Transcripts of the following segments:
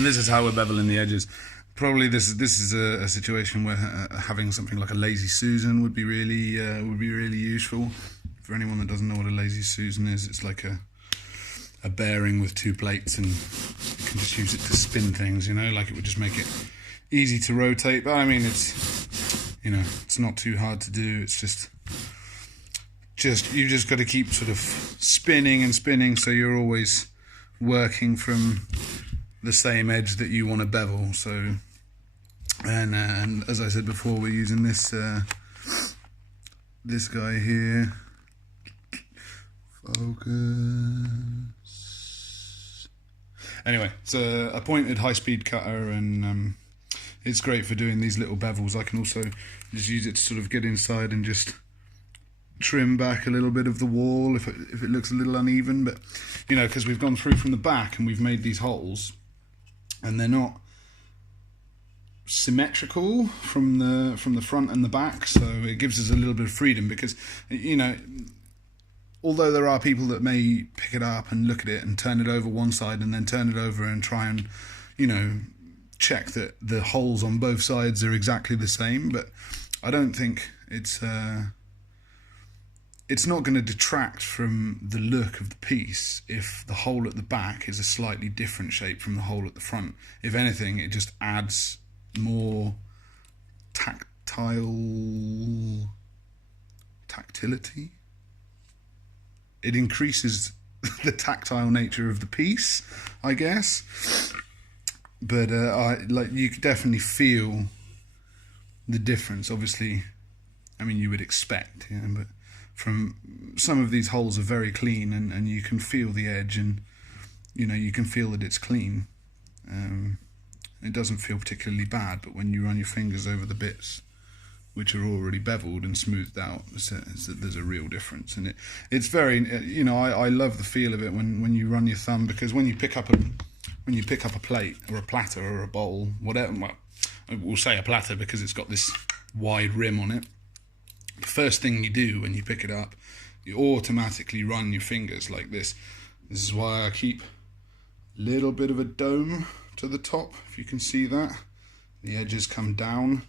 And this is how we're beveling the edges. Probably this is a situation where having something like a lazy Susan would be really useful. For anyone that doesn't know what a lazy Susan is, it's like a bearing with two plates, and you can just use it to spin things. You know, like it would just make it easy to rotate. But I mean, it's not too hard to do. It's just you just got to keep sort of spinning and spinning, so you're always working from the same edge that you want to bevel. So, and as I said before, we're using this this guy here. Focus. Anyway, it's a pointed high-speed cutter, and it's great for doing these little bevels. I can also just use it to sort of get inside and just trim back a little bit of the wall if it looks a little uneven. But you know, because we've gone through from the back and we've made these holes, and they're not symmetrical from the front and the back, so it gives us a little bit of freedom. Because, you know, although there are people that may pick it up and look at it and turn it over one side and then turn it over and try and, you know, check that the holes on both sides are exactly the same, but I don't think it's not going to detract from the look of the piece if the hole at the back is a slightly different shape from the hole at the front. If anything, it just adds more tactility. It increases the tactile nature of the piece, I guess. But you could definitely feel the difference. Obviously, I mean, you would expect, yeah, but from some of these holes are very clean, and you can feel the edge, and you know, you can feel that it's clean. It doesn't feel particularly bad, but when you run your fingers over the bits which are already beveled and smoothed out, there's a real difference. And it's very, you know, I love the feel of it when you run your thumb, because when you pick up a plate or a platter or a bowl, whatever, well, we'll say a platter because it's got this wide rim on it. The first thing you do when you pick it up, you automatically run your fingers like this. This is why I keep a little bit of a dome to the top, if you can see that. The edges come down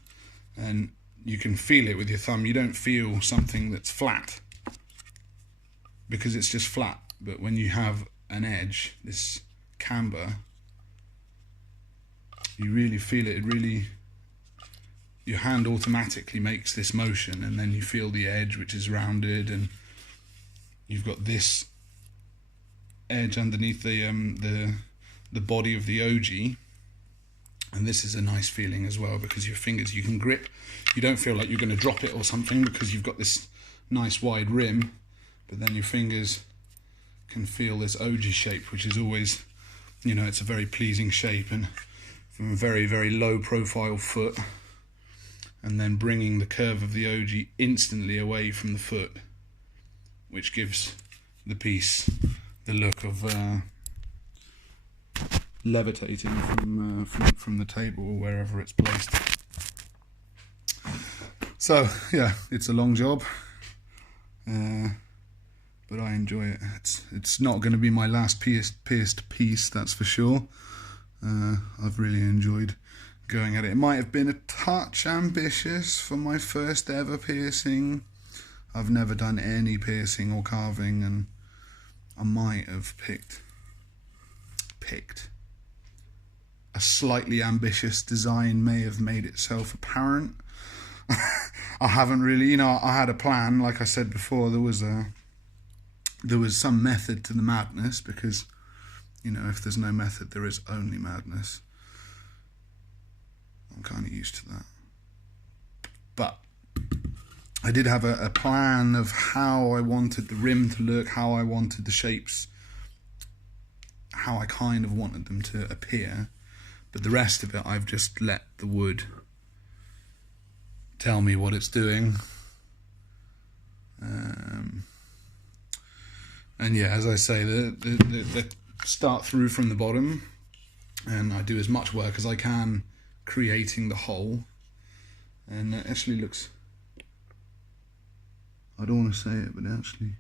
and you can feel it with your thumb. You don't feel something that's flat because it's just flat. But when you have an edge, this camber, you really feel it. Your hand automatically makes this motion, and then you feel the edge, which is rounded, and you've got this edge underneath the body of the OG. And this is a nice feeling as well, because your fingers, you can grip. You don't feel like you're going to drop it or something because you've got this nice wide rim, but then your fingers can feel this OG shape, which is always, you know, it's a very pleasing shape, and from a very, very low profile foot, and then bringing the curve of the OG instantly away from the foot, which gives the piece the look of levitating from the table or wherever it's placed. So yeah, it's a long job, but I enjoy it. It's not going to be my last pierced piece, that's for sure. I've really enjoyed going at it. It might have been a touch ambitious for my first ever piercing. I've never done any piercing or carving, and I might have picked a slightly ambitious design may have made itself apparent. I haven't really, you know, I had a plan. Like I said before, there was some method to the madness, because, you know, if there's no method, there is only madness. I'm kind of used to that. But I did have a plan of how I wanted the rim to look, how I wanted the shapes, how I kind of wanted them to appear. But the rest of it, I've just let the wood tell me what it's doing. And yeah, as I say, the start through from the bottom, and I do as much work as I can creating the hole. And it actually looks, I don't want to say it, but it actually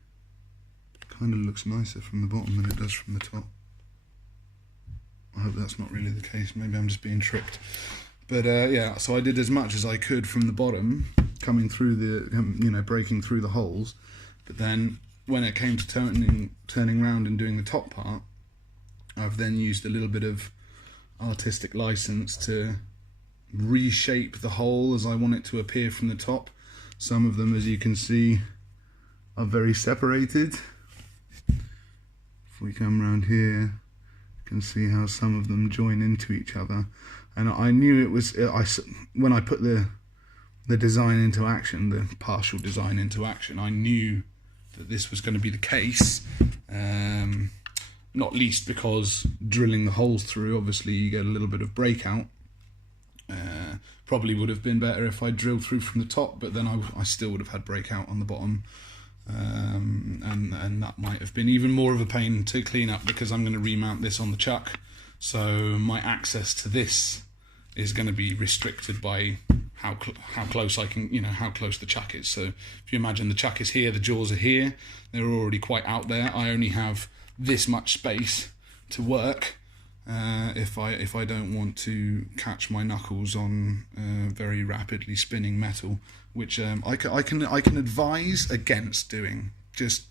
kind of looks nicer from the bottom than it does from the top. I hope that's not really the case. Maybe I'm just being tricked. But yeah, so I did as much as I could from the bottom, coming through the, breaking through the holes. But then when it came to turning around and doing the top part, I've then used a little bit of artistic license to reshape the hole as I want it to appear from the top. Some of them, as you can see, are very separated. If we come around here, you can see how some of them join into each other. And I knew it was, when I put the design into action, the partial design into action, I knew that this was going to be the case. Not least because drilling the holes through, obviously you get a little bit of breakout. Probably would have been better if I drilled through from the top, but then I still would have had breakout on the bottom. And that might have been even more of a pain to clean up, because I'm going to remount this on the chuck. So my access to this is going to be restricted by how close I can, how close the chuck is. So if you imagine the chuck is here, the jaws are here, they're already quite out there. I only have this much space to work if I don't want to catch my knuckles on very rapidly spinning metal, which I can advise against doing. Just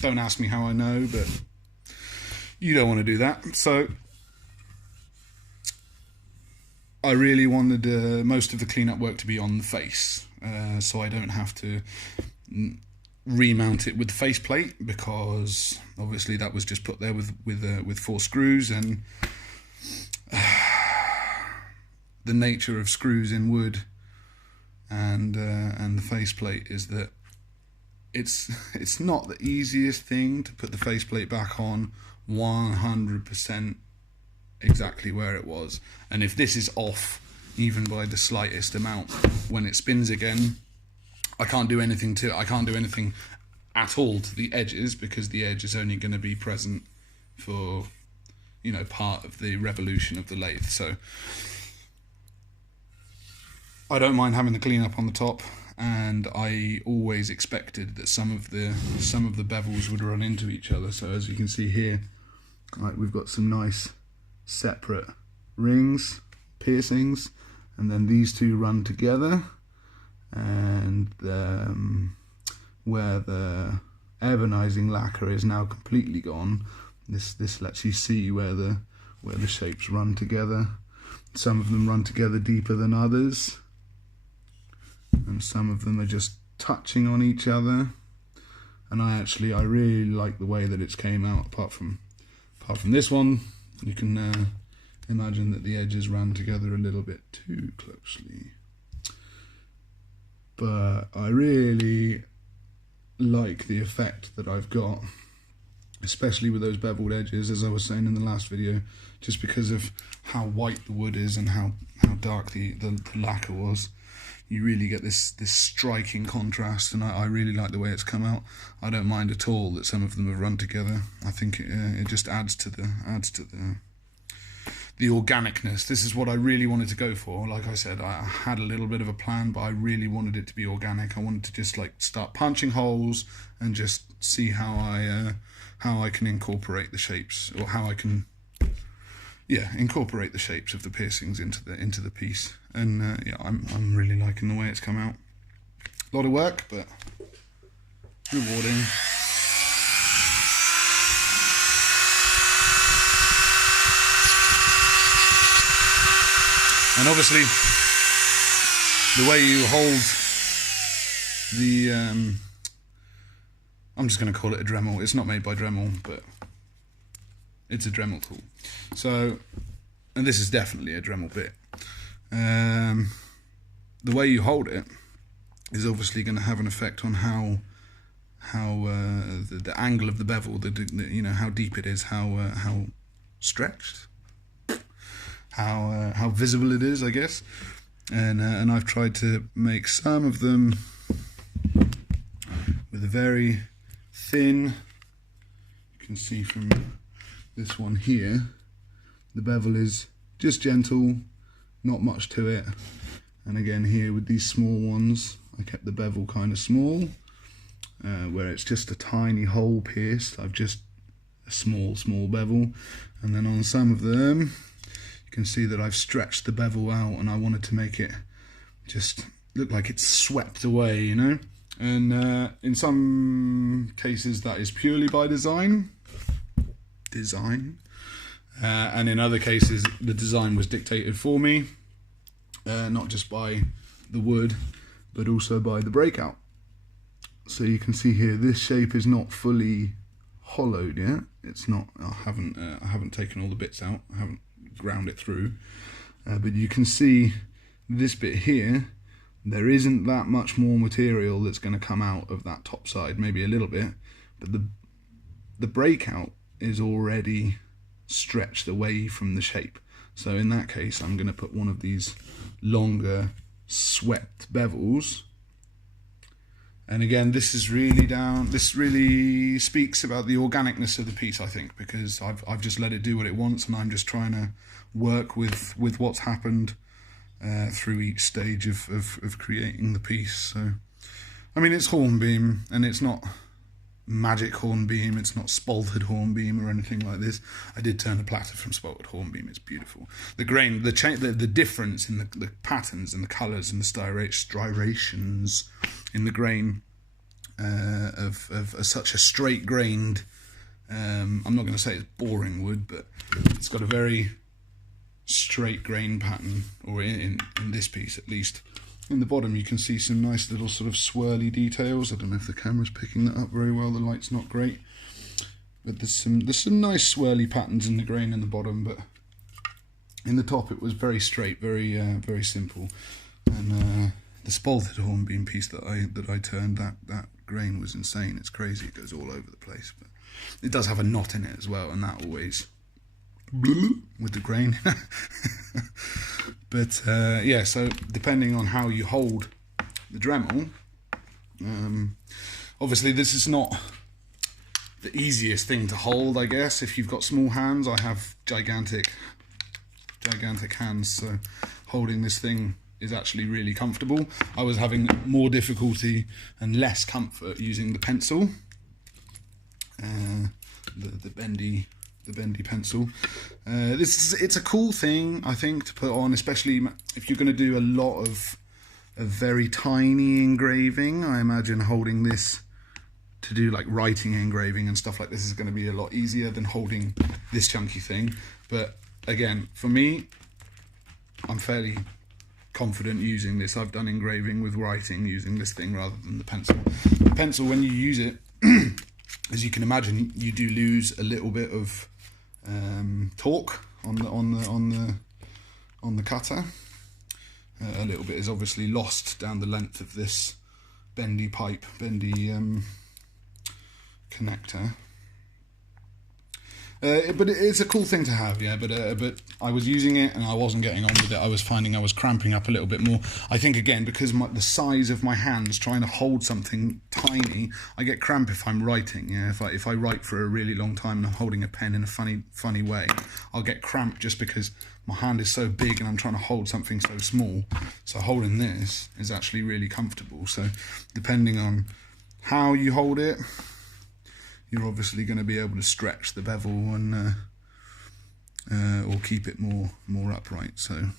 don't ask me how I know, but you don't want to do that. So I really wanted most of the cleanup work to be on the face, so I don't have to remount it with the face plate, because obviously that was just put there with 4 screws, and the nature of screws in wood and the face plate is that it's not the easiest thing to put the face plate back on 100% exactly where it was. And if this is off even by the slightest amount when it spins again, I can't do anything to it. I can't do anything at all to the edges, because the edge is only going to be present for part of the revolution of the lathe. So I don't mind having the cleanup on the top, and I always expected that some of the bevels would run into each other. So as you can see here, we've got some nice separate rings, piercings, and then these two run together, and where the ebonizing lacquer is now completely gone, this lets you see where the shapes run together. Some of them run together deeper than others, and some of them are just touching on each other. And I really like the way that it's came out. Apart from this one, you can imagine that the edges ran together a little bit too closely. But I really like the effect that I've got, especially with those beveled edges, as I was saying in the last video, just because of how white the wood is and how dark the lacquer was. You really get this striking contrast, and I really like the way it's come out. I don't mind at all that some of them have run together. I think it just adds to the organicness. This is what I really wanted to go for. Like I said, I had a little bit of a plan, but I really wanted it to be organic. I wanted to just start punching holes and just see how I can incorporate the shapes, or how I can incorporate the shapes of the piercings into the piece. And I'm really liking the way it's come out. A lot of work, but rewarding. And obviously, the way you hold the, I'm just going to call it a Dremel. It's not made by Dremel, but it's a Dremel tool. So, and this is definitely a Dremel bit. The way you hold it is obviously going to have an effect on how the angle of the bevel, how deep it is, how stretched, how visible it is, I guess. And I've tried to make some of them with a very thin. You can see from this one here, the bevel is just gentle, not much to it. And again here with these small ones, I kept the bevel kind of small, where it's just a tiny hole pierced. I've just a small bevel, and then on some of them you can see that I've stretched the bevel out, and I wanted to make it just look like it's swept away, you know. And in some cases that is purely by design, and in other cases the design was dictated for me, not just by the wood but also by the breakout. So you can see here this shape is not fully hollowed yet. It's not. I haven't taken all the bits out. I haven't ground it through, but you can see this bit here. There isn't that much more material that's going to come out of that top side. Maybe a little bit, but the breakout is already stretched away from the shape. So in that case, I'm going to put one of these longer swept bevels. And again, this is really down. This really speaks about the organicness of the piece, I think, because I've just let it do what it wants, and I'm just trying to work with what's happened through each stage of creating the piece. So, I mean, it's hornbeam, and it's not magic hornbeam. It's not spalted hornbeam or anything like this. I did turn the platter from spalted hornbeam. It's beautiful. The grain, the difference in the patterns and the colours and the striations in the grain of such a straight grained, I'm not going to say it's boring wood, but it's got a very straight grain pattern, or in this piece at least. In the bottom you can see some nice little sort of swirly details. I don't know if the camera's picking that up very well, the light's not great, but there's some nice swirly patterns in the grain in the bottom, but in the top it was very straight, very simple. And the spalted hornbeam piece that I turned, that grain was insane. It's crazy, it goes all over the place, but it does have a knot in it as well, and that always with the grain. But yeah, so depending on how you hold the Dremel, obviously this is not the easiest thing to hold, I guess. If you've got small hands, I have gigantic hands, so holding this thing is actually really comfortable. I was having more difficulty and less comfort using the pencil, the bendy pencil. It's a cool thing, I think, to put on, especially if you're going to do a lot of very tiny engraving. I imagine holding this to do like writing engraving and stuff like this is going to be a lot easier than holding this chunky thing. But again, for me, I'm fairly confident using this. I've done engraving with writing using this thing rather than the pencil. The pencil, when you use it, as you can imagine, you do lose a little bit of torque on the cutter. A little bit is obviously lost down the length of this bendy connector. But it's a cool thing to have, yeah. But I was using it and I wasn't getting on with it. I was finding I was cramping up a little bit more. I think again because the size of my hands trying to hold something tiny, I get cramp if I'm writing. Yeah, if I write for a really long time and I'm holding a pen in a funny way, I'll get cramp just because my hand is so big and I'm trying to hold something so small. So holding this is actually really comfortable. So depending on how you hold it, you're obviously going to be able to stretch the bevel and or keep it more upright. So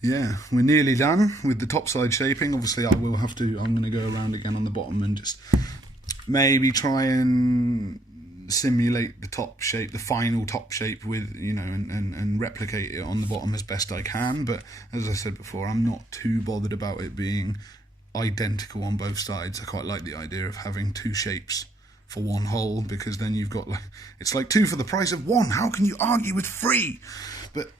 yeah, we're nearly done with the top side shaping. Obviously I'm going to go around again on the bottom and just maybe try and simulate the top shape, the final top shape with, you know, and replicate it on the bottom as best I can. But as I said before, I'm not too bothered about it being identical on both sides. I quite like the idea of having two shapes for one hole, because then you've got like, it's like two for the price of one. How can you argue with free? But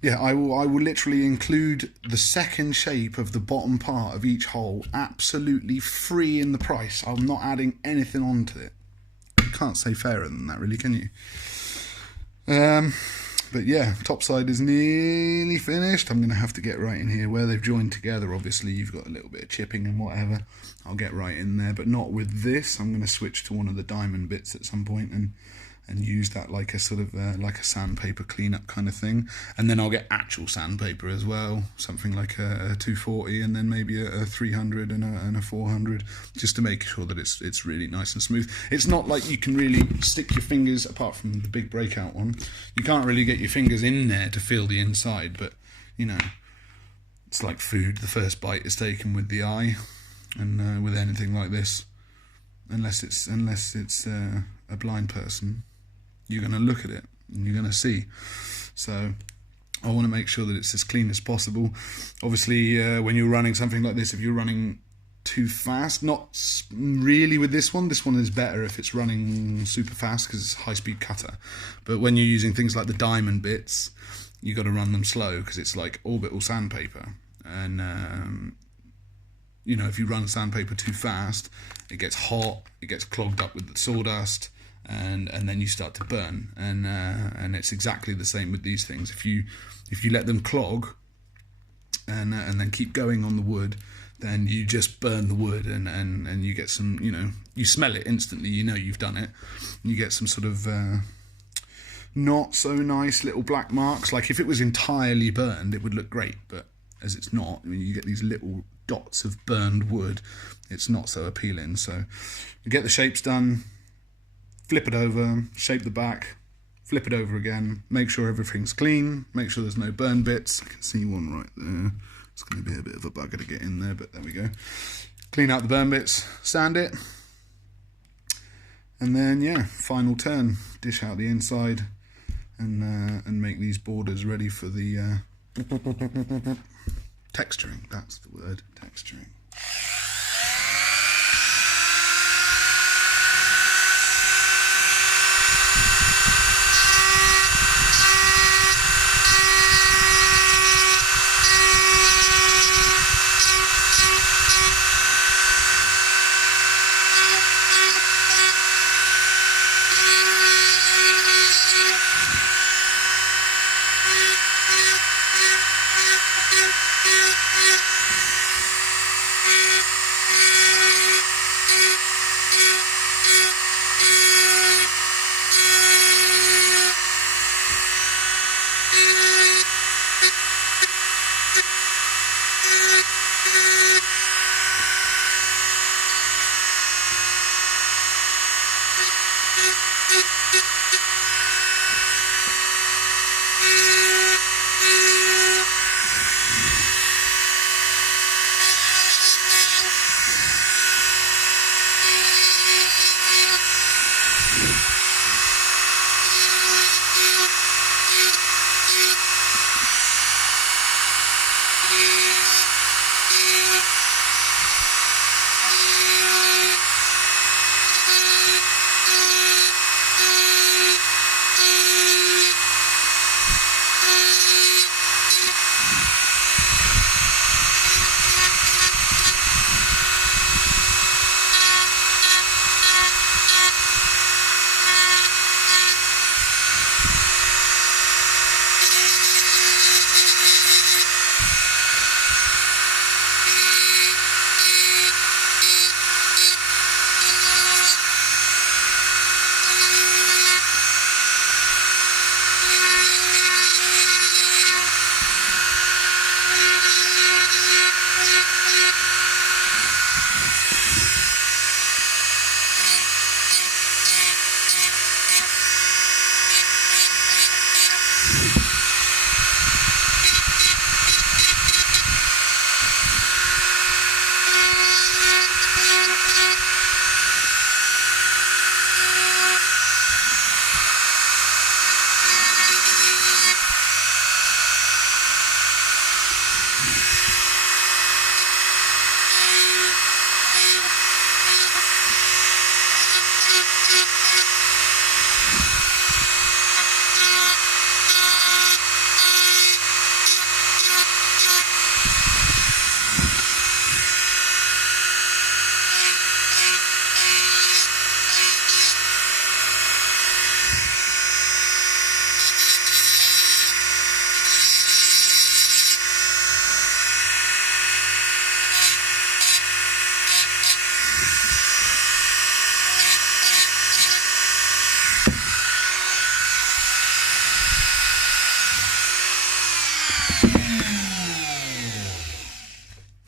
yeah, I will literally include the second shape of the bottom part of each hole absolutely free in the price. I'm not adding anything onto it. You can't say fairer than that, really, can you? But yeah, top side is nearly finished. I'm going to have to get right in here where they've joined together. Obviously, you've got a little bit of chipping and whatever. I'll get right in there, but not with this. I'm going to switch to one of the diamond bits at some point and and use that like a sort of like a sandpaper cleanup kind of thing. And then I'll get actual sandpaper as well, something like a 240 and then maybe a 300 and a 400, just to make sure that it's really nice and smooth. It's not like you can really stick your fingers, apart from the big breakout one, you can't really get your fingers in there to feel the inside, but you know, it's like food. The first bite is taken with the eye, and with anything like this, unless it's a blind person, you're going to look at it and you're going to see. So I want to make sure that it's as clean as possible. Obviously, when you're running something like this, if you're running too fast, not really with this one is better if it's running super fast because it's a high-speed cutter. But when you're using things like the diamond bits, you got to run them slow because it's like orbital sandpaper, and you know, if you run sandpaper too fast, it gets hot, it gets clogged up with the sawdust, and then you start to burn. And it's exactly the same with these things. If you let them clog and then keep going on the wood, then you just burn the wood, and you get some, you know, you smell it instantly, you know you've done it. You get some sort of not so nice little black marks. Like if it was entirely burned, it would look great, but as it's not, I mean, you get these little dots of burned wood. It's not so appealing. So you get the shapes done, flip it over, shape the back, flip it over again, make sure everything's clean, make sure there's no burn bits. I can see one right there. It's going to be a bit of a bugger to get in there, but there we go. Clean out the burn bits, sand it, and then yeah, final turn, dish out the inside, and make these borders ready for the texturing. That's the word, texturing.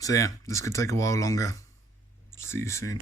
So yeah, this could take a while longer. See you soon.